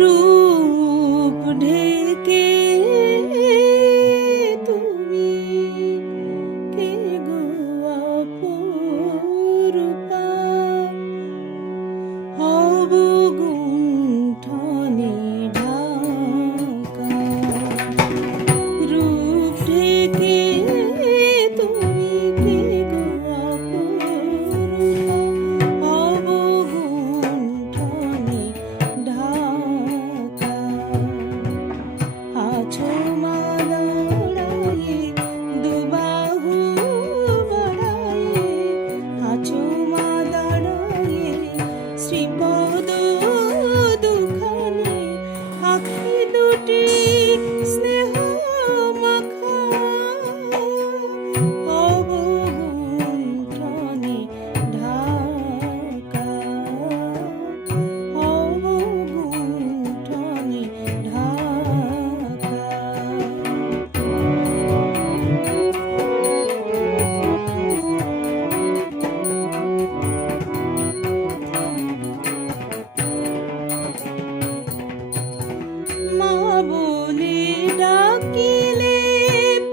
রূপ ঢেকে তুমি কে গো অপরূপা, অবগুণ্ঠনে ঢাকা। রূপ ঢেকে তুমি কে গো অপরূপা, অবগুণ্ঠনে ঢাকা। আছো মা দাঁড়ায়ে দুবাহু বাড়ায়ে, আছো মা দাঁড়ায়ে শ্রীপদ দুখানি, আঁখি দুটি স্নেহ মাখা, অবগুণ্ঠনে ঢাকা, অবগুণ্ঠনে ঢাকা। মা বলে ডাকিলে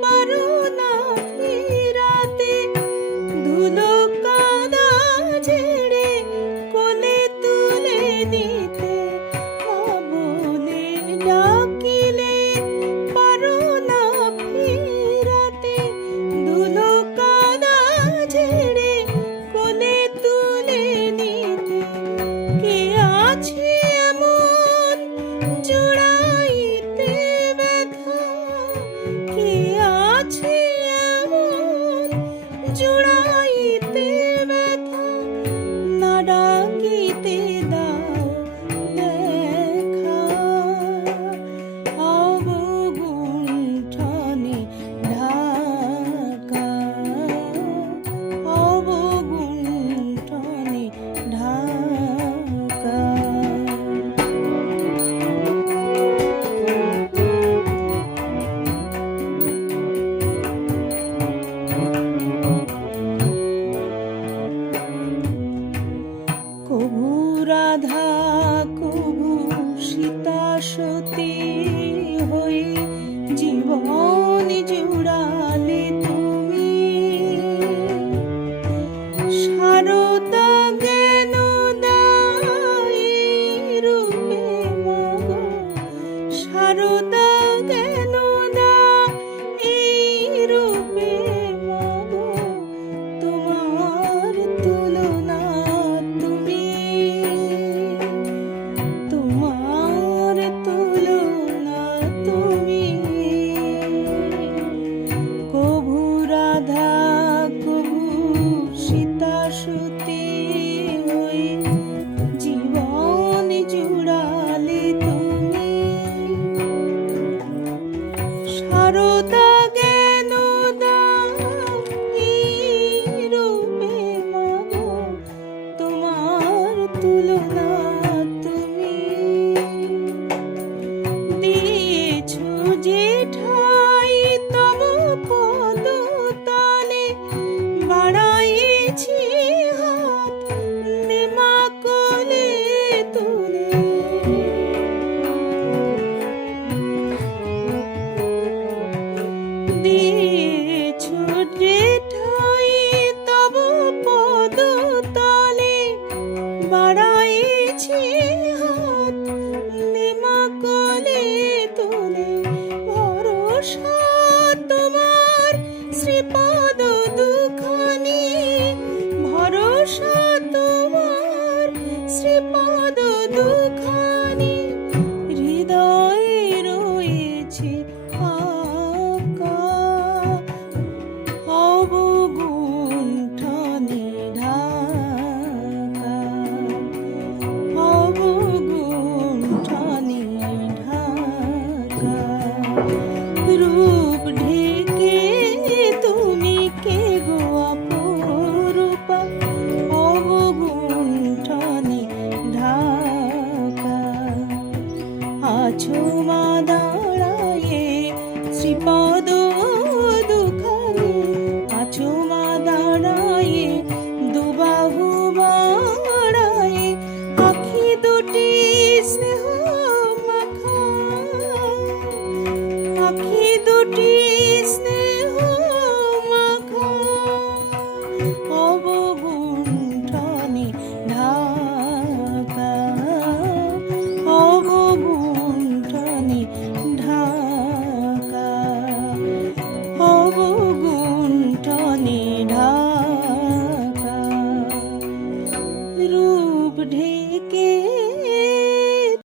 পারো না ফিরাতে, ধুলো কাদা ঝেড়ে কোলে তুলে নিতে। মা বলে ডাকিলে পারো না ফিরাতে, ধুলো কাদা ঝেড়ে কোলে তুলে নিতে। কে আছে এমন জোড়াইতে ব্যথা, কে আছে এমন জোড়াইতে ব্যথা, না ডাকিতে দাও দেখা, অবগুণ্ঠনে ঢাকা, অবগুণ্ঠনে ঢাকা। কভু রাধা কভু সীতা সতী হয়ে জীবন জুড়ালে তুমি। সারদা জ্ঞান দায়ী রূপে মাগো, সারদা জ্ঞান দায়ী রূপে মাগো, তোমার তুলনা তুমি, তোমার তুলনা তুমি। কভু রাধা কভু সীতা সতী হয়ে জীবন জুড়ালে তুমি। সারদা জ্ঞান দায়ী রূপে মাগো, তোমার তুলনা তুমি। দিয়েছো যে ঠাই তব পদ তলে, বাড়াইছি হাত নেমা কোলে তুলে। দিয়েছো যে ঠাই তব পদ তলে, বাড়াইছি হাত নেমা কোলে তুলে। ভরসা তোমার শ্রীপদ দুখানি, ভরসা তোমার শ্রীপদ দুখানি, হৃদয়ে রয়েছে আঁকা, অবগুণ্ঠনে ঢাকা, অবগুণ্ঠনে ঢাকা। রূপ ঢেকে তুমি কে গো অপরূপা, অবগুণ্ঠনে ঢাকা। আছো মা